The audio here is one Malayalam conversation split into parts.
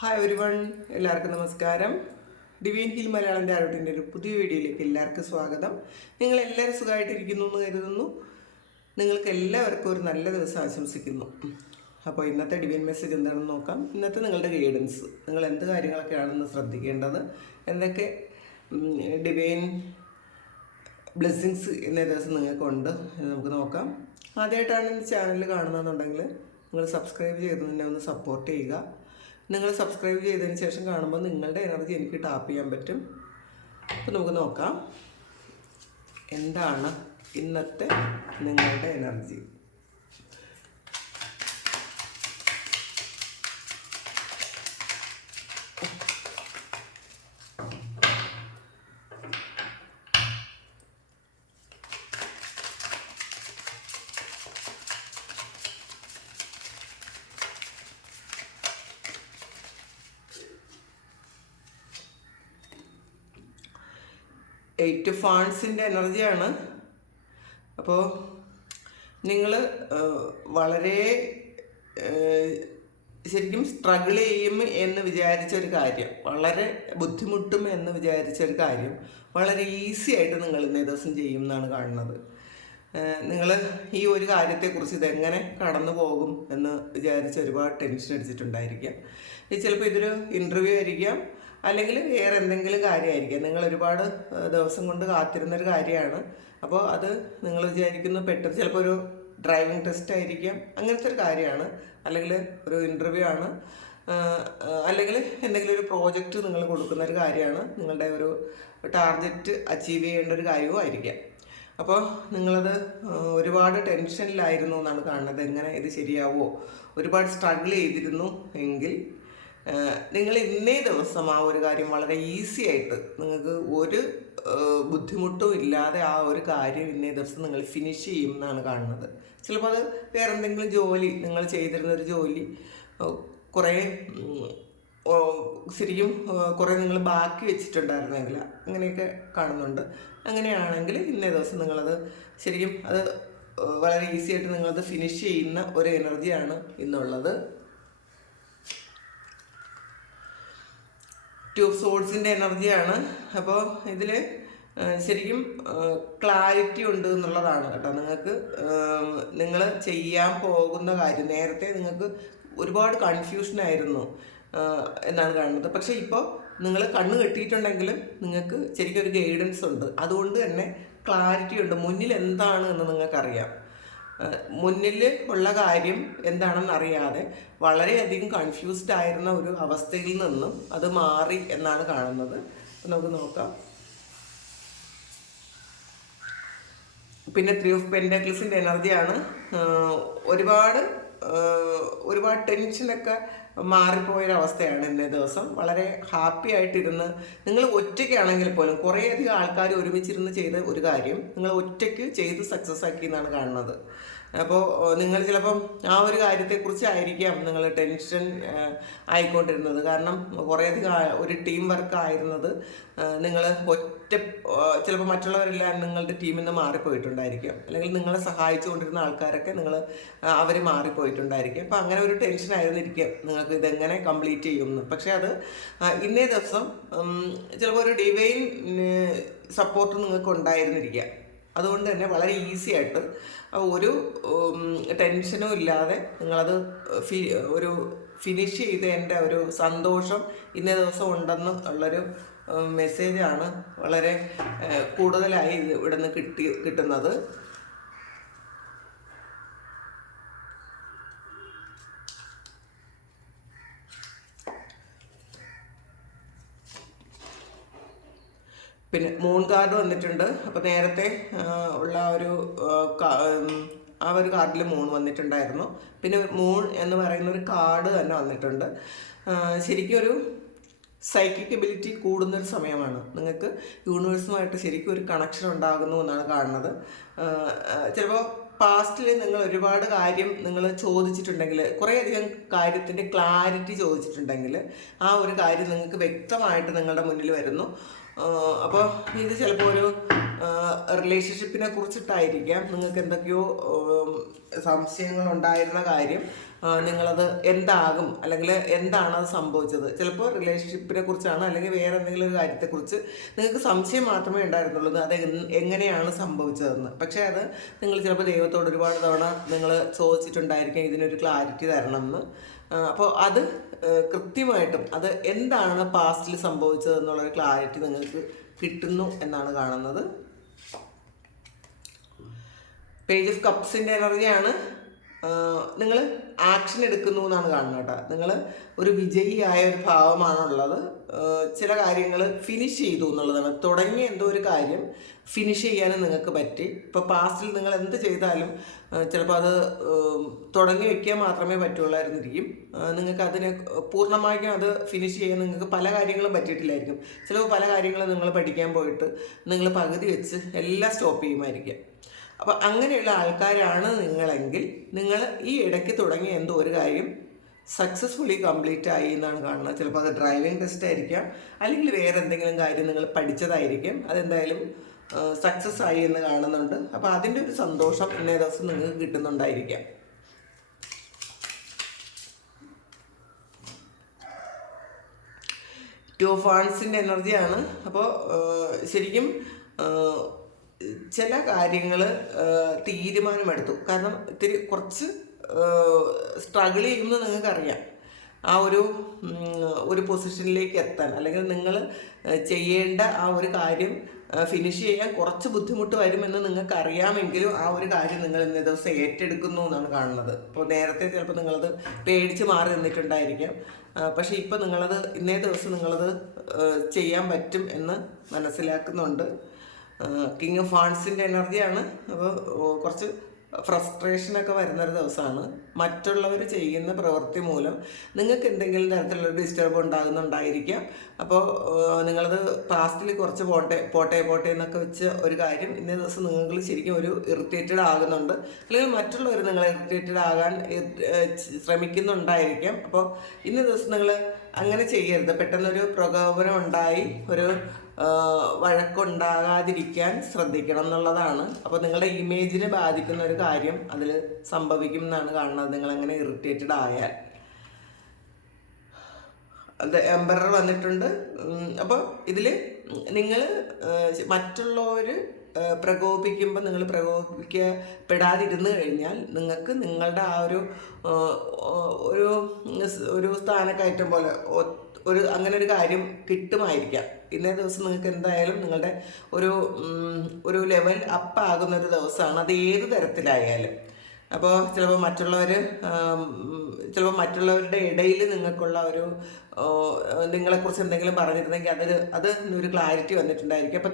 ഹായ് എവരിവൺ, എല്ലാവർക്കും നമസ്കാരം. ഡിവൈൻ ഹീൽ മലയാളം ടാരോട്ടിൻ്റെ ഒരു പുതിയ വീഡിയോയിലേക്ക് എല്ലാവർക്കും സ്വാഗതം. നിങ്ങളെല്ലാവരും സുഖമായിട്ടിരിക്കുന്നു എന്ന് കരുതുന്നു. നിങ്ങൾക്ക് എല്ലാവർക്കും ഒരു നല്ല ദിവസം ആശംസിക്കുന്നു. അപ്പോൾ ഇന്നത്തെ ഡിവൈൻ മെസ്സേജ് എന്താണെന്ന് നോക്കാം. ഇന്നത്തെ നിങ്ങളുടെ ഗൈഡൻസ്, നിങ്ങൾ എന്ത് കാര്യങ്ങളൊക്കെയാണെന്ന് ശ്രദ്ധിക്കേണ്ടത്, എന്തൊക്കെ ഡിവൈൻ ബ്ലെസ്സിങ്സ് ഇന്നേ ദിവസം നിങ്ങൾക്കുണ്ട് എന്ന് നമുക്ക് നോക്കാം. ആദ്യമായിട്ടാണ് ഈ ചാനൽ കാണുന്നതെന്നുണ്ടെങ്കിൽ നിങ്ങൾ സബ്സ്ക്രൈബ് ചെയ്ത് തന്നെ ഒന്ന് സപ്പോർട്ട് ചെയ്യുക. നിങ്ങൾ സബ്സ്ക്രൈബ് ചെയ്തതിന് ശേഷം കാണുമ്പോൾ നിങ്ങളുടെ എനർജി എനിക്ക് ടാപ്പ് ചെയ്യാൻ പറ്റും. അപ്പോൾ നമുക്ക് നോക്കാം എന്താണ് ഇന്നത്തെ നിങ്ങളുടെ എനർജി. എയ്റ്റ് ഫാൻസിൻ്റെ എനർജിയാണ്. അപ്പോൾ നിങ്ങൾ വളരെ ശരിക്കും സ്ട്രഗിൾ ചെയ്യും എന്ന് വിചാരിച്ചൊരു കാര്യം, വളരെ ബുദ്ധിമുട്ടും എന്ന് വിചാരിച്ചൊരു കാര്യം വളരെ ഈസി ആയിട്ട് നിങ്ങൾ ഇന്നേ ദിവസം ചെയ്യും എന്നാണ് കാണുന്നത്. നിങ്ങൾ ഈ ഒരു കാര്യത്തെക്കുറിച്ച് ഇതെങ്ങനെ കടന്നു പോകും എന്ന് വിചാരിച്ച് ഒരുപാട് ടെൻഷൻ അടിച്ചിട്ടുണ്ടായിരിക്കാം. ചിലപ്പോൾ ഇതൊരു ഇൻ്റർവ്യൂ ആയിരിക്കാം, അല്ലെങ്കിൽ വേറെ എന്തെങ്കിലും കാര്യമായിരിക്കാം. നിങ്ങൾ ഒരുപാട് ദിവസം കൊണ്ട് കാത്തിരുന്നൊരു കാര്യമാണ്. അപ്പോൾ അത് നിങ്ങൾ വിചാരിക്കുന്നു പെട്ടെന്ന് ചിലപ്പോൾ ഒരു ഡ്രൈവിംഗ് ടെസ്റ്റ് ആയിരിക്കാം, അങ്ങനത്തെ ഒരു കാര്യമാണ്, അല്ലെങ്കിൽ ഒരു ഇൻ്റർവ്യൂ ആണ്, അല്ലെങ്കിൽ എന്തെങ്കിലും ഒരു പ്രോജക്റ്റ് നിങ്ങൾ കൊടുക്കുന്ന ഒരു കാര്യമാണ്, നിങ്ങളുടെ ഒരു ടാർഗറ്റ് അച്ചീവ് ചെയ്യേണ്ട ഒരു കാര്യവും ആയിരിക്കാം. അപ്പോൾ നിങ്ങളത് ഒരുപാട് ടെൻഷനിലായിരുന്നു എന്നാണ് കാണുന്നത്. എങ്ങനെ ഇത് ശരിയാവുമോ, ഒരുപാട് സ്ട്രഗിൾ ചെയ്തിരുന്നു എങ്കിൽ നിങ്ങൾ ഇന്നേ ദിവസം ആ ഒരു കാര്യം വളരെ ഈസി ആയിട്ട് നിങ്ങൾക്ക് ഒരു ബുദ്ധിമുട്ടും ഇല്ലാതെ ആ ഒരു കാര്യം ഇന്നേ ദിവസം നിങ്ങൾ ഫിനിഷ് ചെയ്യും എന്നാണ് കാണുന്നത്. ചിലപ്പോൾ അത് വേറെ എന്തെങ്കിലും ജോലി, നിങ്ങൾ ചെയ്തിരുന്നൊരു ജോലി കുറേ ശരിക്കും കുറേ നിങ്ങൾ ബാക്കി വെച്ചിട്ടുണ്ടായിരുന്നെങ്കിൽ അങ്ങനെയൊക്കെ കാണുന്നുണ്ട്. അങ്ങനെയാണെങ്കിൽ ഇന്നേ ദിവസം നിങ്ങളത് ശരിക്കും അത് വളരെ ഈസി ആയിട്ട് നിങ്ങളത് ഫിനിഷ് ചെയ്യുന്ന ഒരു എനർജിയാണ് ഇന്നുള്ളത്. ട്യൂബ് സോൾസിൻ്റെ എനർജിയാണ്. അപ്പോൾ ഇതിൽ ശരിക്കും ക്ലാരിറ്റി ഉണ്ട് എന്നുള്ളതാണ് കേട്ടോ. നിങ്ങൾക്ക് നിങ്ങൾ ചെയ്യാൻ പോകുന്ന കാര്യം നേരത്തെ നിങ്ങൾക്ക് ഒരുപാട് കൺഫ്യൂഷനായിരുന്നു എന്നാണ് കാണുന്നത്. പക്ഷേ ഇപ്പോൾ നിങ്ങൾ കണ്ണ് കെട്ടിയിട്ടുണ്ടെങ്കിലും നിങ്ങൾക്ക് ശരിക്കും ഒരു ഗൈഡൻസ് ഉണ്ട്. അതുകൊണ്ട് തന്നെ ക്ലാരിറ്റി ഉണ്ട്. മുന്നിൽ എന്താണ് എന്ന് നിങ്ങൾക്കറിയാം. മുന്നിൽ ഉള്ള കാര്യം എന്താണെന്ന് അറിയാതെ വളരെയധികം കൺഫ്യൂസ്ഡ് ആയിരുന്ന ഒരു അവസ്ഥയിൽ നിന്നും അത് മാറി എന്നാണ് കാണുന്നത്. നമുക്ക് നോക്കാം. പിന്നെ 3 ഓഫ് പെൻറ്റാക്കിൾസിൻ്റെ എനർജിയാണ്. ഒരുപാട് ടെൻഷനൊക്കെ മാറിപ്പോയൊരവസ്ഥയാണ് ഇന്നേ ദിവസം. വളരെ ഹാപ്പി ആയിട്ടിരുന്ന് നിങ്ങൾ ഒറ്റയ്ക്കാണെങ്കിൽ പോലും കുറേയധികം ആൾക്കാർ ഒരുമിച്ചിരുന്ന് ചെയ്ത ഒരു കാര്യം നിങ്ങൾ ഒറ്റയ്ക്ക് ചെയ്ത് സക്സസ് ആക്കി എന്നാണ് കാണുന്നത്. അപ്പോൾ നിങ്ങൾ ചിലപ്പം ആ ഒരു കാര്യത്തെക്കുറിച്ചായിരിക്കാം നിങ്ങൾ ടെൻഷൻ ആയിക്കൊണ്ടിരുന്നത്. കാരണം കുറേയധികം ഒരു ടീം വർക്ക് ആയിരുന്നത് നിങ്ങൾ ചിലപ്പോൾ മറ്റുള്ളവരെല്ലാം നിങ്ങളുടെ ടീമിൽ നിന്ന് മാറിപ്പോയിട്ടുണ്ടായിരിക്കാം, അല്ലെങ്കിൽ നിങ്ങളെ സഹായിച്ചുകൊണ്ടിരുന്ന ആൾക്കാരൊക്കെ അവർ മാറിപ്പോയിട്ടുണ്ടായിരിക്കും. അപ്പോൾ അങ്ങനെ ഒരു ടെൻഷൻ ആയിരുന്നിരിക്കും നിങ്ങൾക്ക് ഇതെങ്ങനെ കംപ്ലീറ്റ് ചെയ്യുമെന്ന്. പക്ഷേ അത് ഇന്നേ ദിവസം ചിലപ്പോൾ ഒരു ഡിവൈൻ സപ്പോർട്ട് നിങ്ങൾക്ക് ഉണ്ടായിരുന്നിരിക്കാം. അതുകൊണ്ട് തന്നെ വളരെ ഈസി ആയിട്ട് ഒരു ടെൻഷനും ഇല്ലാതെ നിങ്ങളത് ഒരു ഫിനിഷ് ചെയ്തതിൻ്റെ ഒരു സന്തോഷം ഇന്നേ ദിവസം ഉണ്ടെന്ന് ഉള്ളൊരു മെസ്സേജാണ് വളരെ കൂടുതലായി ഇവിടെ നിന്ന് കിട്ടുന്നത്. പിന്നെ മൂൺ കാർഡ് വന്നിട്ടുണ്ട്. അപ്പോൾ നേരത്തെ ഉള്ള ആ ഒരു കാർഡിൽ മൂൺ വന്നിട്ടുണ്ടായിരുന്നു. പിന്നെ മൂൺ എന്ന് പറയുന്ന ഒരു കാർഡ് തന്നെ വന്നിട്ടുണ്ട്. ശരിക്കും ഒരു സൈക്കിക് എബിലിറ്റി കൂടുന്നൊരു സമയമാണ്. നിങ്ങൾക്ക് യൂണിവേഴ്സുമായിട്ട് ശരിക്കും ഒരു കണക്ഷൻ ഉണ്ടാകുന്നു എന്നാണ് കാണുന്നത്. ചിലപ്പോൾ പാസ്റ്റിൽ നിങ്ങൾ ഒരുപാട് കാര്യം നിങ്ങൾ ചോദിച്ചിട്ടുണ്ടെങ്കിൽ, കുറേയധികം കാര്യത്തിൻ്റെ ക്ലാരിറ്റി ചോദിച്ചിട്ടുണ്ടെങ്കിൽ ആ ഒരു കാര്യം നിങ്ങൾക്ക് വ്യക്തമായിട്ട് നിങ്ങളുടെ മുന്നിൽ വരുന്നു. അപ്പോൾ ഇത് ചിലപ്പോൾ ഒരു റിലേഷൻഷിപ്പിനെ കുറിച്ചിട്ടായിരിക്കാം. നിങ്ങൾക്ക് എന്തൊക്കെയോ സംശയങ്ങൾ ഉണ്ടായിരുന്ന കാര്യം നിങ്ങളത് എന്താകും അല്ലെങ്കിൽ എന്താണ് അത് സംഭവിച്ചത്. ചിലപ്പോൾ റിലേഷൻഷിപ്പിനെ കുറിച്ചാണ്, അല്ലെങ്കിൽ വേറെ എന്തെങ്കിലും ഒരു കാര്യത്തെക്കുറിച്ച് നിങ്ങൾക്ക് സംശയം മാത്രമേ ഉണ്ടായിരുന്നുള്ളൂ അത് എങ്ങനെയാണ് സംഭവിച്ചതെന്ന്. പക്ഷേ അത് നിങ്ങൾ ചിലപ്പോൾ ദൈവത്തോട് ഒരുപാട് തവണ നിങ്ങൾ ചോദിച്ചിട്ടുണ്ടായിരിക്കും ഇതിനൊരു ക്ലാരിറ്റി തരണം എന്ന്. അപ്പോൾ അത് കൃത്യമായിട്ടും അത് എന്താണ് പാസ്റ്റിൽ സംഭവിച്ചത് എന്നുള്ളൊരു ക്ലാരിറ്റി നിങ്ങൾക്ക് കിട്ടുന്നു എന്നാണ് കാണുന്നത്. പേജ് ഓഫ് കപ്സിൻ്റെ എനർജിയാണ്. നിങ്ങൾ ആക്ഷൻ എടുക്കുന്നു എന്നാണ് കാണുന്നത് കേട്ടോ. നിങ്ങൾ ഒരു വിജയിയായ ഒരു ഭാവമാണുള്ളത്. ചില കാര്യങ്ങൾ ഫിനിഷ് ചെയ്തു എന്നുള്ളതാണ്. തുടങ്ങിയ എന്തോ ഒരു കാര്യം ഫിനിഷ് ചെയ്യാനും നിങ്ങൾക്ക് പറ്റി. ഇപ്പോൾ പാസ്റ്റിൽ നിങ്ങൾ എന്ത് ചെയ്താലും ചിലപ്പോൾ അത് തുടങ്ങി വയ്ക്കാൻ മാത്രമേ പറ്റുള്ളായിരുന്നിരിക്കും. നിങ്ങൾക്ക് അതിനെ പൂർണ്ണമായും അത് ഫിനിഷ് ചെയ്യാൻ നിങ്ങൾക്ക് പല കാര്യങ്ങളും പറ്റിയിട്ടില്ലായിരിക്കും. ചിലപ്പോൾ പല കാര്യങ്ങളും നിങ്ങൾ പഠിക്കാൻ പോയിട്ട് നിങ്ങൾ പകുതി വെച്ച് എല്ലാം സ്റ്റോപ്പ് ചെയ്യുമായിരിക്കും. അപ്പോൾ അങ്ങനെയുള്ള ആൾക്കാരാണ് നിങ്ങളെങ്കിൽ നിങ്ങൾ ഈ ഇടയ്ക്ക് തുടങ്ങിയ എന്തോ ഒരു കാര്യം സക്സസ്ഫുള്ളി കംപ്ലീറ്റ് ആയി എന്നാണ് കാണുന്നത്. ചിലപ്പോൾ അത് ഡ്രൈവിംഗ് ടെസ്റ്റ് ആയിരിക്കാം, അല്ലെങ്കിൽ വേറെ എന്തെങ്കിലും കാര്യം നിങ്ങൾ പഠിച്ചതായിരിക്കും. അതെന്തായാലും സക്സസ് ആയി എന്ന് കാണുന്നുണ്ട്. അപ്പോൾ അതിൻ്റെ ഒരു സന്തോഷം ഇന്നേ ദിവസം നിങ്ങൾക്ക് കിട്ടുന്നുണ്ടായിരിക്കാം. ടു ഓഫ് വാൻഡ്സിൻ്റെ എനർജിയാണ്. അപ്പോൾ ശരിക്കും ചില കാര്യങ്ങൾ തീരുമാനമെടുത്തു. കാരണം ഇത്തിരി കുറച്ച് സ്ട്രഗിൾ ചെയ്യുന്നത് നിങ്ങൾക്കറിയാം. ആ ഒരു പൊസിഷനിലേക്ക് എത്താൻ, അല്ലെങ്കിൽ നിങ്ങൾ ചെയ്യേണ്ട ആ ഒരു കാര്യം ഫിനിഷ് ചെയ്യാൻ കുറച്ച് ബുദ്ധിമുട്ട് വരുമെന്ന് നിങ്ങൾക്ക് അറിയാമെങ്കിലും ആ ഒരു കാര്യം നിങ്ങൾ ഇന്നേ ദിവസം ഏറ്റെടുക്കുന്നു എന്നാണ് കാണുന്നത്. അപ്പോൾ നേരത്തെ ചിലപ്പോൾ നിങ്ങളത് പേടിച്ച് മാറി നിന്നിട്ടുണ്ടായിരിക്കാം. പക്ഷേ ഇപ്പോൾ നിങ്ങളത് ഇന്നേ ദിവസം നിങ്ങളത് ചെയ്യാൻ പറ്റും എന്ന് മനസ്സിലാക്കുന്നുണ്ട്. കിങ് ഓഫ് വാൻഡ്സിൻ്റെ എനർജിയാണ്. അപ്പോൾ കുറച്ച് ഫ്രസ്ട്രേഷനൊക്കെ വരുന്നൊരു ദിവസമാണ്. മറ്റുള്ളവർ ചെയ്യുന്ന പ്രവൃത്തി മൂലം നിങ്ങൾക്ക് എന്തെങ്കിലും തരത്തിലുള്ള ഡിസ്റ്റർബ് ഉണ്ടാകുന്നുണ്ടായിരിക്കാം. അപ്പോൾ നിങ്ങളത് പാസ്റ്റിൽ കുറച്ച് പോട്ടെ എന്നൊക്കെ വെച്ച് ഒരു കാര്യം ഇന്നേ ദിവസം നിങ്ങൾ ശരിക്കും ഒരു ഇറിറ്റേറ്റഡ് ആകുന്നുണ്ട്, അല്ലെങ്കിൽ മറ്റുള്ളവർ നിങ്ങളെ ഇറിറ്റേറ്റഡ് ആകാൻ ശ്രമിക്കുന്നുണ്ടായിരിക്കാം. അപ്പോൾ ഇന്നേ ദിവസം നിങ്ങൾ അങ്ങനെ ചെയ്യരുത്. പെട്ടെന്നൊരു പ്രകോപനം ഉണ്ടായി ഒരു വഴക്കുണ്ടാകാതിരിക്കാൻ ശ്രദ്ധിക്കണം എന്നുള്ളതാണ്. അപ്പോൾ നിങ്ങളുടെ ഇമേജിനെ ബാധിക്കുന്ന ഒരു കാര്യം അതിൽ സംഭവിക്കും എന്നാണ് കാണുന്നത്, നിങ്ങളങ്ങനെ ഇറിറ്റേറ്റഡ് ആയാൽ. അത് എംപറർ വന്നിട്ടുണ്ട്. അപ്പോൾ ഇതിൽ നിങ്ങൾ മറ്റുള്ളവർ പ്രകോപിക്കുമ്പോൾ നിങ്ങൾ പ്രകോപിക്കപ്പെടാതിരുന്നു കഴിഞ്ഞാൽ നിങ്ങൾക്ക് നിങ്ങളുടെ ആ ഒരു സ്ഥാനക്കയറ്റം പോലെ അങ്ങനെ ഒരു കാര്യം കിട്ടുമായിരിക്കാം. ഇന്നേ ദിവസം നിങ്ങൾക്ക് എന്തായാലും നിങ്ങളുടെ ഒരു ലെവൽ അപ്പ് ആകുന്ന ഒരു ദിവസമാണ്, അത് ഏത് തരത്തിലായാലും. അപ്പോൾ ചിലപ്പോൾ മറ്റുള്ളവരുടെ ഇടയിൽ നിങ്ങൾക്കുള്ള നിങ്ങളെക്കുറിച്ച് എന്തെങ്കിലും പറഞ്ഞിരുന്നെങ്കിൽ അത് ഒരു ക്ലാരിറ്റി വന്നിട്ടുണ്ടായിരിക്കും. അപ്പോൾ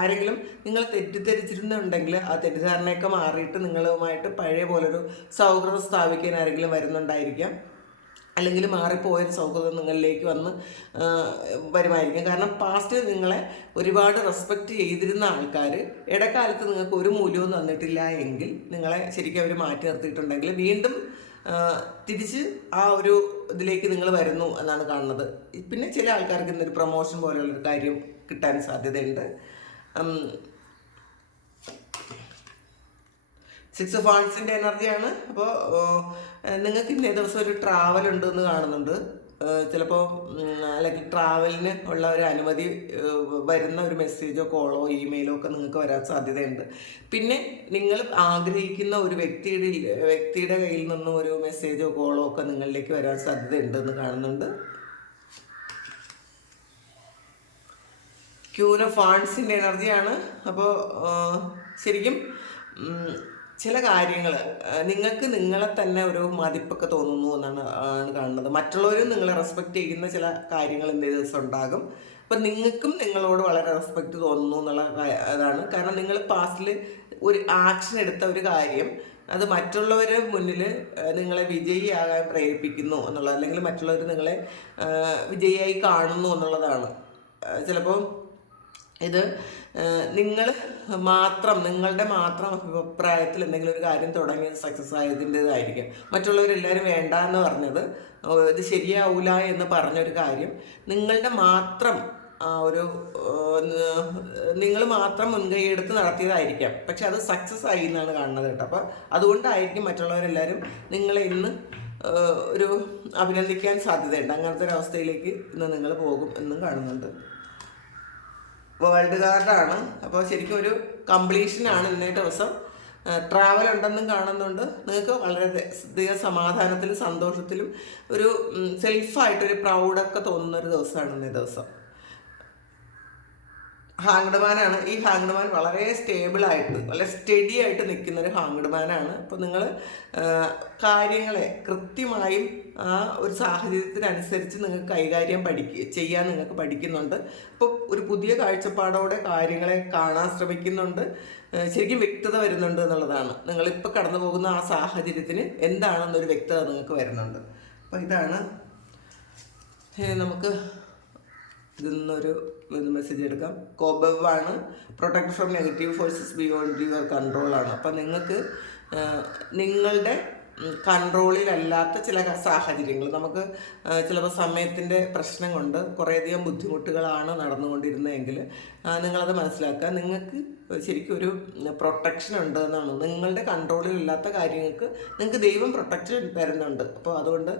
ആരെങ്കിലും നിങ്ങൾ തെറ്റിദ്ധരിച്ചിരുന്നുണ്ടെങ്കിൽ ആ തെറ്റിദ്ധാരണയൊക്കെ മാറിയിട്ട് നിങ്ങളുമായിട്ട് പഴയ പോലൊരു സൗഹൃദം സ്ഥാപിക്കാൻ ആരെങ്കിലും വരുന്നുണ്ടായിരിക്കാം, അല്ലെങ്കിൽ മാറിപ്പോയൊരു സൗഹൃദം നിങ്ങളിലേക്ക് വരുമായിരിക്കും. കാരണം പാസ്റ്റ് നിങ്ങളെ ഒരുപാട് റെസ്പെക്റ്റ് ചെയ്തിരുന്ന ആൾക്കാർ ഇടക്കാലത്ത് നിങ്ങൾക്ക് ഒരു മൂല്യവും തന്നിട്ടില്ല എങ്കിൽ നിങ്ങളെ ശരിക്കും അവർ മാറ്റി നിർത്തിയിട്ടുണ്ടെങ്കിൽ വീണ്ടും തിരിച്ച് ആ ഒരു ഇതിലേക്ക് നിങ്ങൾ വരുന്നു എന്നാണ് കാണുന്നത്. പിന്നെ ചില ആൾക്കാർക്ക് ഇന്നൊരു പ്രൊമോഷൻ പോലെയുള്ളൊരു കാര്യം കിട്ടാൻ സാധ്യതയുണ്ട്. സിക്സ് ഓഫ് വാൻഡ്സിൻ്റെ എനർജിയാണ്. അപ്പോൾ നിങ്ങൾക്ക് ഇന്നേ ദിവസം ഒരു ട്രാവൽ ഉണ്ടെന്ന് കാണുന്നുണ്ട്. ചിലപ്പോൾ അല്ലെങ്കിൽ ട്രാവലിന് ഉള്ള ഒരു അനുമതി വരുന്ന ഒരു മെസ്സേജോ കോളോ ഇമെയിലോ ഒക്കെ നിങ്ങൾക്ക് വരാൻ സാധ്യതയുണ്ട്. പിന്നെ നിങ്ങൾ ആഗ്രഹിക്കുന്ന ഒരു വ്യക്തിയുടെ കയ്യിൽ നിന്നും ഒരു മെസ്സേജോ കോളോ ഒക്കെ നിങ്ങളിലേക്ക് വരാൻ സാധ്യതയുണ്ടെന്ന് കാണുന്നുണ്ട്. ക്യൂൻ ഓഫ് വാൻഡ്സിൻ്റെ എനർജിയാണ്. അപ്പോൾ ശരിക്കും ചില കാര്യങ്ങൾ നിങ്ങൾക്ക് നിങ്ങളെ തന്നെ ഒരു മതിപ്പൊക്കെ തോന്നുന്നു എന്നാണ് കാണുന്നത്. മറ്റുള്ളവരും നിങ്ങളെ റെസ്പെക്റ്റ് ചെയ്യുന്ന ചില കാര്യങ്ങൾ ഇന്നേ ദിവസം ഉണ്ടാകും. അപ്പം നിങ്ങൾക്കും നിങ്ങളോട് വളരെ റെസ്പെക്റ്റ് തോന്നുന്നു എന്നുള്ള അതാണ്. കാരണം നിങ്ങൾ പാസ്റ്റിൽ ഒരു ആക്ഷൻ എടുത്ത ഒരു കാര്യം അത് മറ്റുള്ളവരുടെ മുന്നിൽ നിങ്ങളെ വിജയിയാകാൻ പ്രേരിപ്പിക്കുന്നു എന്നുള്ളത്, അല്ലെങ്കിൽ മറ്റുള്ളവർ നിങ്ങളെ വിജയിയായി കാണുന്നു എന്നുള്ളതാണ്. ചിലപ്പോൾ ഇത് നിങ്ങളുടെ മാത്രം അഭിപ്രായത്തിൽ എന്തെങ്കിലും ഒരു കാര്യം തുടങ്ങി സക്സസ് ആയതിൻ്റെതായിരിക്കും. മറ്റുള്ളവരെല്ലാവരും വേണ്ട എന്ന് പറഞ്ഞത്, ഇത് ശരിയാവില്ല എന്ന് പറഞ്ഞൊരു കാര്യം നിങ്ങൾ മാത്രം മുൻകൈയെടുത്ത് നടത്തിയതായിരിക്കാം. പക്ഷെ അത് സക്സസ് ആയി എന്നാണ് കാണുന്നത് കേട്ടോ. അപ്പോൾ അതുകൊണ്ടായിരിക്കും മറ്റുള്ളവരെല്ലാവരും നിങ്ങളെ ഇന്ന് ഒരു അഭിനന്ദിക്കാൻ സാധ്യതയുണ്ട്. അങ്ങനത്തെ ഒരു അവസ്ഥയിലേക്ക് ഇന്ന് നിങ്ങൾ പോകും എന്നും കാണുന്നുണ്ട്. വേൾഡ് കാർഡാണ്. അപ്പോൾ ശരിക്കും ഒരു കംപ്ലീഷനാണ് ഇന്നേ ദിവസം. ട്രാവൽ ഉണ്ടെന്നും കാണുന്നുണ്ട്. നിങ്ങൾക്ക് വളരെയധികം സമാധാനത്തിലും സന്തോഷത്തിലും ഒരു സെൽഫായിട്ടൊരു പ്രൗഡൊക്കെ തോന്നുന്ന ഒരു ദിവസമാണ് ഇന്നേ ദിവസം. ഹാങ്ഡ്മാനാണ്. ഈ ഹാങ്ഡ്മാൻ വളരെ സ്റ്റേബിളായിട്ട് വളരെ സ്റ്റഡി ആയിട്ട് നിൽക്കുന്ന ഒരു ഹാങ്ഡ്മാനാണ്. അപ്പോൾ നിങ്ങൾ കാര്യങ്ങളെ കൃത്യമായും ആ ഒരു സാഹചര്യത്തിനനുസരിച്ച് നിങ്ങൾക്ക് കൈകാര്യം ചെയ്യാൻ നിങ്ങൾക്ക് പഠിക്കുന്നുണ്ട്. അപ്പോൾ ഒരു പുതിയ കാഴ്ചപ്പാടോടെ കാര്യങ്ങളെ കാണാൻ ശ്രമിക്കുന്നുണ്ട്. ശരിക്കും വ്യക്തത വരുന്നുണ്ട് എന്നുള്ളതാണ്. നിങ്ങളിപ്പോൾ കടന്നു പോകുന്ന ആ സാഹചര്യത്തിന് എന്താണെന്നൊരു വ്യക്തത നിങ്ങൾക്ക് വരുന്നുണ്ട്. അപ്പോൾ ഇതാണ് നമുക്ക് ഇതിന്നൊരു മെസ്സേജ് എടുക്കാം. കോബവാണ്. Protect from negative forces beyond your കൺട്രോളാണ്. അപ്പം നിങ്ങൾക്ക് നിങ്ങളുടെ കൺട്രോളിലല്ലാത്ത ചില സാഹചര്യങ്ങൾ, നമുക്ക് ചിലപ്പോൾ സമയത്തിൻ്റെ പ്രശ്നം കൊണ്ട് കുറേയധികം ബുദ്ധിമുട്ടുകളാണ് നടന്നുകൊണ്ടിരുന്നതെങ്കിൽ നിങ്ങളത് മനസ്സിലാക്കുക. നിങ്ങൾക്ക് ശരിക്കും ഒരു പ്രൊട്ടക്ഷൻ ഉണ്ട് എന്നാണ്. നിങ്ങളുടെ കൺട്രോളിലില്ലാത്ത കാര്യങ്ങൾക്ക് നിങ്ങൾക്ക് ദൈവം പ്രൊട്ടക്ഷൻ തരുന്നുണ്ട്. അപ്പോൾ അതുകൊണ്ട്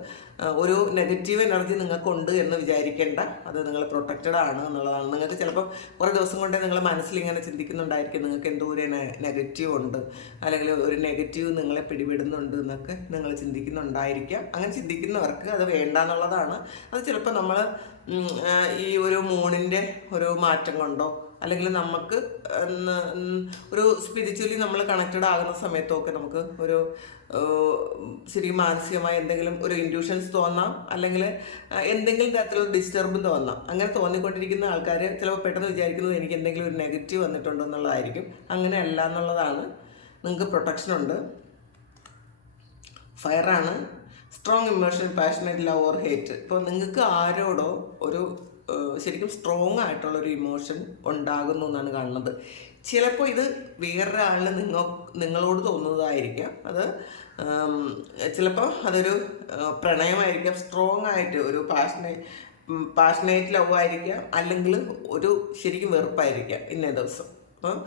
ഒരു നെഗറ്റീവ് എനർജി നിങ്ങൾക്കുണ്ട് എന്ന് വിചാരിക്കേണ്ട. അത് നിങ്ങൾ പ്രൊട്ടക്റ്റഡ് ആണ് എന്നുള്ളതാണ്. നിങ്ങൾക്ക് ചിലപ്പോൾ കുറേ ദിവസം കൊണ്ടേ നിങ്ങൾ മനസ്സിൽ ഇങ്ങനെ ചിന്തിക്കുന്നുണ്ടായിരിക്കും, നിങ്ങൾക്ക് എന്തോ ഒരു നെഗറ്റീവ് ഉണ്ട്, അല്ലെങ്കിൽ ഒരു നെഗറ്റീവ് നിങ്ങളെ പിടിപെടുന്നുണ്ട് എന്നൊക്കെ നിങ്ങൾ ചിന്തിക്കുന്നുണ്ടായിരിക്കാം. അങ്ങനെ ചിന്തിക്കുന്നവർക്ക് അത് വേണ്ട എന്നുള്ളതാണ്. അത് ചിലപ്പോൾ നമ്മൾ ഈ ഒരു മൂണിൻ്റെ ഒരു മാറ്റം കൊണ്ടോ അല്ലെങ്കിൽ നമുക്ക് ഒരു സ്പിരിച്വലി നമ്മൾ കണക്റ്റഡ് ആകുന്ന സമയത്തൊക്കെ നമുക്ക് ഒരു ശരിക്കും മാനസികമായി എന്തെങ്കിലും ഒരു ഇൻഡ്യൂഷൻസ് തോന്നാം, അല്ലെങ്കിൽ എന്തെങ്കിലും തരത്തിലുള്ള ഡിസ്റ്റർബും തോന്നാം. അങ്ങനെ തോന്നിക്കൊണ്ടിരിക്കുന്ന ആൾക്കാർ ചിലപ്പോൾ പെട്ടെന്ന് വിചാരിക്കുന്നത് എനിക്ക് എന്തെങ്കിലും ഒരു നെഗറ്റീവ് വന്നിട്ടുണ്ടോ എന്നുള്ളതായിരിക്കും. അങ്ങനെയല്ല എന്നുള്ളതാണ്. നിങ്ങൾക്ക് പ്രൊട്ടക്ഷനുണ്ട്. ഫയറാണ്. Strong emotion, passionate love or hate. ഇപ്പോൾ നിങ്ങൾക്ക് ആരോടോ ഒരു ശരിക്കും സ്ട്രോങ് ആയിട്ടുള്ളൊരു ഇമോഷൻ ഉണ്ടാകുന്നു എന്നാണ് കാണുന്നത്. ചിലപ്പോൾ ഇത് വേറൊരാളിന് നിങ്ങളോട് തോന്നുന്നതായിരിക്കാം. അത് ചിലപ്പോൾ അതൊരു പ്രണയമായിരിക്കാം, സ്ട്രോങ് ആയിട്ട് ഒരു പാഷനേറ്റ് ലവ് ആയിരിക്കാം, അല്ലെങ്കിൽ ഒരു ശരിക്കും വെറുപ്പായിരിക്കാം ഇന്നേ ദിവസം. അപ്പം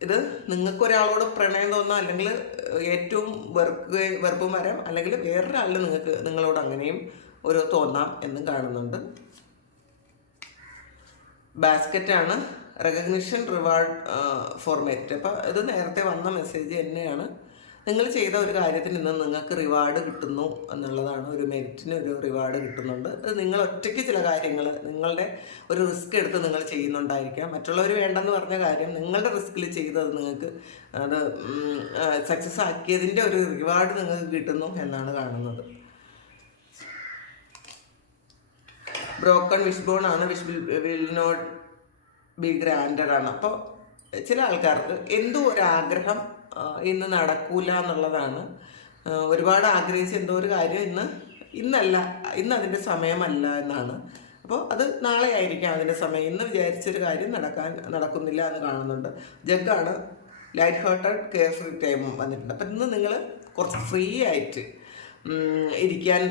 ഇത് നിങ്ങൾക്കൊരാളോട് പ്രണയം തോന്നാം, അല്ലെങ്കിൽ ഏറ്റവും വെറുപ്പും വരാം, അല്ലെങ്കിൽ വേറൊരാളിന് നിങ്ങളോട് അങ്ങനെയും ഒരു തോന്നാം എന്നും കാണുന്നുണ്ട്. ബാസ്ക്കറ്റാണ്. Recognition, reward, format. അപ്പോൾ ഇത് നേരത്തെ വന്ന മെസ്സേജ് തന്നെയാണ്. നിങ്ങൾ ചെയ്ത ഒരു കാര്യത്തിന് ഇന്ന് നിങ്ങൾക്ക് റിവാർഡ് കിട്ടുന്നു എന്നുള്ളതാണ്. ഒരു മെറിറ്റിന് ഒരു റിവാർഡ് കിട്ടുന്നുണ്ട്. അത് നിങ്ങൾ ഒറ്റയ്ക്ക് ചില കാര്യങ്ങൾ നിങ്ങളുടെ ഒരു റിസ്ക് എടുത്ത് നിങ്ങൾ ചെയ്യുന്നുണ്ടായിരിക്കാം. മറ്റുള്ളവർ വേണ്ടെന്ന് പറഞ്ഞ കാര്യം നിങ്ങളുടെ റിസ്കിൽ ചെയ്തത് നിങ്ങൾക്ക് അത് സക്സസ് ആക്കിയതിൻ്റെ ഒരു റിവാർഡ് നിങ്ങൾക്ക് കിട്ടുന്നു എന്നാണ് കാണുന്നത്. ബ്രോക്കൺ വിഷ് ബോൺ ആണ്. Wish will not be granted ആണ്. അപ്പോൾ ചില ആൾക്കാർക്ക് എന്തോ ഒരു ആഗ്രഹം ഇന്ന് നടക്കൂല എന്നുള്ളതാണ്. ഒരുപാട് ആഗ്രഹിച്ച് എന്തോ ഒരു കാര്യം ഇന്ന് അതിൻ്റെ സമയമല്ല എന്നാണ്. അപ്പോൾ അത് നാളെ ആയിരിക്കാം അതിൻ്റെ സമയം. ഇന്ന് വിചാരിച്ചൊരു കാര്യം നടക്കുന്നില്ല എന്ന് കാണുന്നുണ്ട്. ജഗ്ഗാണ്. Light hearted carefree time വന്നിട്ടുണ്ട്. അപ്പം ഇന്ന് നിങ്ങൾ കുറച്ച് ഫ്രീ ആയിട്ട് ഇരിക്കാൻ,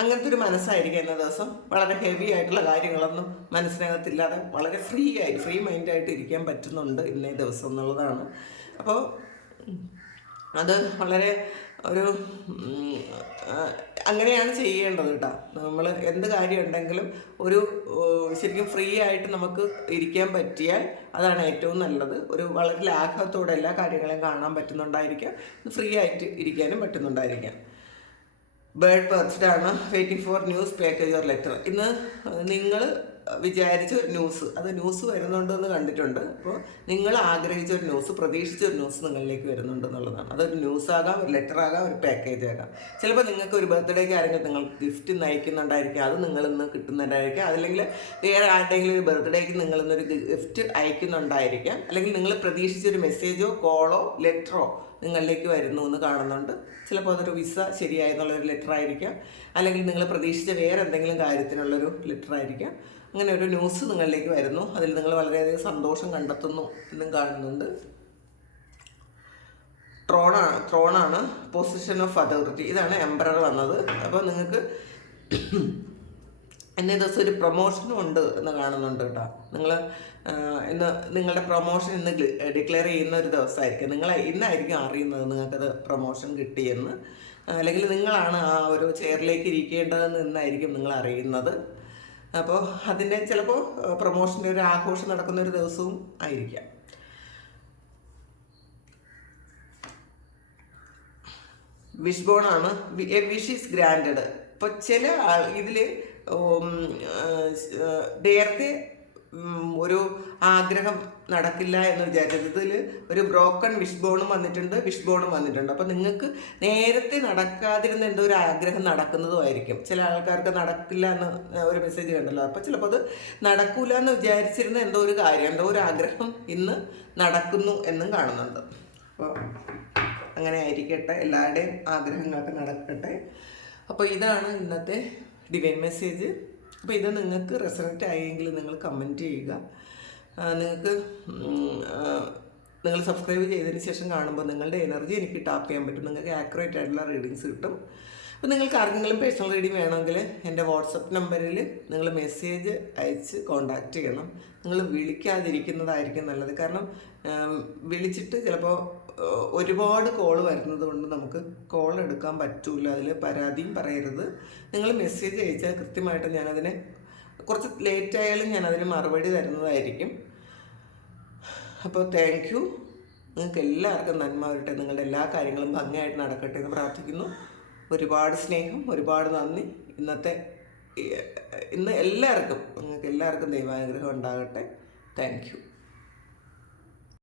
അങ്ങനത്തെ ഒരു മനസ്സായിരിക്കും ഇന്ന ദിവസം. വളരെ ഹെവി ആയിട്ടുള്ള കാര്യങ്ങളൊന്നും മനസ്സിനകത്തില്ലാതെ വളരെ ഫ്രീ മൈൻഡായിട്ട് ഇരിക്കാൻ പറ്റുന്നുണ്ട് ഇന്നേ ദിവസം എന്നുള്ളതാണ്. അപ്പോൾ അത് വളരെ ഒരു അങ്ങനെയാണ് ചെയ്യേണ്ടത് കേട്ടോ. നമ്മൾ എന്ത് കാര്യം ഉണ്ടെങ്കിലും ഒരു ശരിക്കും ഫ്രീ ആയിട്ട് നമുക്ക് ഇരിക്കാൻ പറ്റിയാൽ അതാണ് ഏറ്റവും നല്ലത്. ഒരു വളരെ ലാഘവത്തോടെ എല്ലാ കാര്യങ്ങളെയും കാണാൻ പറ്റുന്നുണ്ടായിരിക്കാം, ഫ്രീ ആയിട്ട് ഇരിക്കാനും പറ്റുന്നുണ്ടായിരിക്കാം. ബേർഡ് ബർത്ത്ഡേ ആണ്. Waiting for news, package or letter. ഇന്ന് നിങ്ങൾ വിചാരിച്ച ഒരു ന്യൂസ് വരുന്നുണ്ടെന്ന് കണ്ടിട്ടുണ്ട്. അപ്പോൾ നിങ്ങൾ ആഗ്രഹിച്ച ഒരു ന്യൂസ്, പ്രതീക്ഷിച്ച ഒരു ന്യൂസ് നിങ്ങളിലേക്ക് വരുന്നുണ്ട് എന്നുള്ളതാണ്. അതൊരു ന്യൂസ് ആകാം, ഒരു ലെറ്റർ ആകാം, ഒരു പാക്കേജ് ആകാം. ചിലപ്പോൾ നിങ്ങൾക്ക് ഒരു ബർത്ത്ഡേക്ക് ആരെങ്കിലും നിങ്ങൾക്ക് ഗിഫ്റ്റ് നയിക്കുന്നുണ്ടായിരിക്കും, അത് നിങ്ങളിന്ന് കിട്ടുന്നുണ്ടായിരിക്കാം. അതല്ലെങ്കിൽ വേറെ ആരുടെയെങ്കിലും ഒരു ബർത്ത്ഡേക്ക് നിങ്ങളിന്നൊരു ഗിഫ്റ്റ് അയക്കുന്നുണ്ടായിരിക്കാം. അല്ലെങ്കിൽ നിങ്ങൾ പ്രതീക്ഷിച്ചൊരു മെസ്സേജോ കോളോ ലെറ്ററോ നിങ്ങളിലേക്ക് വരുന്നു എന്ന് കാണുന്നുണ്ട്. ചിലപ്പോൾ അതൊരു വിസ ശരിയായെന്നുള്ളൊരു ലെറ്റർ ആയിരിക്കാം, അല്ലെങ്കിൽ നിങ്ങൾ പ്രതീക്ഷിച്ച വേറെ എന്തെങ്കിലും കാര്യത്തിനുള്ളൊരു ലെറ്റർ ആയിരിക്കാം. അങ്ങനെ ഒരു ന്യൂസ് നിങ്ങളിലേക്ക് വരുന്നു, അതിൽ നിങ്ങൾ വളരെയധികം സന്തോഷം കണ്ടെത്തുന്നു എന്നും കാണുന്നുണ്ട്. ത്രോണാണ്. Position of authority. ഇതാണ് എംപറർ വന്നത്. അപ്പോൾ നിങ്ങൾക്ക് ഇന്നേ ദിവസം ഒരു പ്രൊമോഷനും ഉണ്ട് എന്ന് കാണുന്നുണ്ട് കേട്ടോ. ഇന്ന് നിങ്ങളുടെ പ്രൊമോഷൻ ഇന്ന് ഡിക്ലെയർ ചെയ്യുന്ന ഒരു ദിവസമായിരിക്കും. ഇന്നായിരിക്കും അറിയുന്നത് നിങ്ങൾക്കത് പ്രൊമോഷൻ കിട്ടിയെന്ന്. അല്ലെങ്കിൽ നിങ്ങളാണ് ആ ഒരു ചെയറിലേക്ക് ഇരിക്കേണ്ടതെന്ന് എന്നായിരിക്കും നിങ്ങൾ അറിയുന്നത്. അപ്പോൾ അതിൻ്റെ ചിലപ്പോൾ പ്രൊമോഷൻ്റെ ഒരു ആഘോഷം നടക്കുന്ന ഒരു ദിവസവും ആയിരിക്കാം. വിഷ് ബോണാണ്, വിഷ് ഈസ് ഗ്രാൻഡഡ്. ഇപ്പോൾ ചില ഇതിൽ നേരത്തെ ഒരു ആഗ്രഹം നടക്കില്ല എന്ന് വിചാരിച്ചത് ഇതിൽ ഒരു ബ്രോക്കൺ വിഷ് ബോണും വന്നിട്ടുണ്ട്, വിഷ് ബോണും വന്നിട്ടുണ്ട്. അപ്പോൾ നിങ്ങൾക്ക് നേരത്തെ നടക്കാതിരുന്ന എന്തോ ഒരു ആഗ്രഹം നടക്കുന്നതുമായിരിക്കും. ചില ആൾക്കാർക്ക് നടക്കില്ല എന്ന് ഒരു മെസ്സേജ് കണ്ടല്ലോ. അപ്പോൾ ചിലപ്പോൾ അത് നടക്കൂല എന്ന് വിചാരിച്ചിരുന്ന എന്തോ ഒരു കാര്യം, എന്തോ ഒരു ആഗ്രഹം ഇന്ന് നടക്കുന്നു എന്നും കാണുന്നുണ്ട്. അപ്പോൾ അങ്ങനെ ആയിരിക്കട്ടെ, എല്ലാവരുടെയും ആഗ്രഹങ്ങളൊക്കെ നടക്കട്ടെ. അപ്പോൾ ഇതാണ് ഇന്നത്തെ ഡിവൈൻ മെസ്സേജ്. അപ്പോൾ ഇത് നിങ്ങൾക്ക് റെസണേറ്റ് ആയെങ്കിൽ നിങ്ങൾ കമൻറ്റ് ചെയ്യുക. നിങ്ങൾ സബ്സ്ക്രൈബ് ചെയ്തതിന് ശേഷം കാണുമ്പോൾ നിങ്ങളുടെ എനർജി എനിക്ക് ടാപ്പ് ചെയ്യാൻ പറ്റും. നിങ്ങൾക്ക് ആക്യുറേറ്റ് ആയിട്ടുള്ള റീഡിങ്സ് കിട്ടും. അപ്പോൾ നിങ്ങൾക്ക് ആർക്കെങ്കിലും പേഴ്സണൽ റീഡിങ് വേണമെങ്കിൽ എൻ്റെ വാട്സപ്പ് നമ്പറിൽ നിങ്ങൾ മെസ്സേജ് അയച്ച് കോൺടാക്റ്റ് ചെയ്യണം. നിങ്ങൾ വിളിക്കാതിരിക്കുന്നതായിരിക്കും നല്ലത്. കാരണം വിളിച്ചിട്ട് ചിലപ്പോൾ ഒരുപാട് കോൾ വരുന്നത് കൊണ്ട് നമുക്ക് കോൾ എടുക്കാൻ പറ്റില്ല. അതിൽ പരാതിയും പറയരുത്. നിങ്ങൾ മെസ്സേജ് അയച്ചാൽ കൃത്യമായിട്ട് ഞാനതിനെ കുറച്ച് ലേറ്റ് ആയാലും ഞാനതിന് മറുപടി തരുന്നതായിരിക്കും. അപ്പോൾ താങ്ക് യു. നിങ്ങൾക്ക് എല്ലാവർക്കും നന്മ വരട്ടെ. നിങ്ങളുടെ എല്ലാ കാര്യങ്ങളും ഭംഗിയായിട്ട് നടക്കട്ടെ എന്ന് പ്രാർത്ഥിക്കുന്നു. ഒരുപാട് സ്നേഹം, ഒരുപാട് നന്ദി. ഇന്ന് എല്ലാവർക്കും, നിങ്ങൾക്ക് എല്ലാവർക്കും ദൈവാനുഗ്രഹം ഉണ്ടാകട്ടെ. Thank you.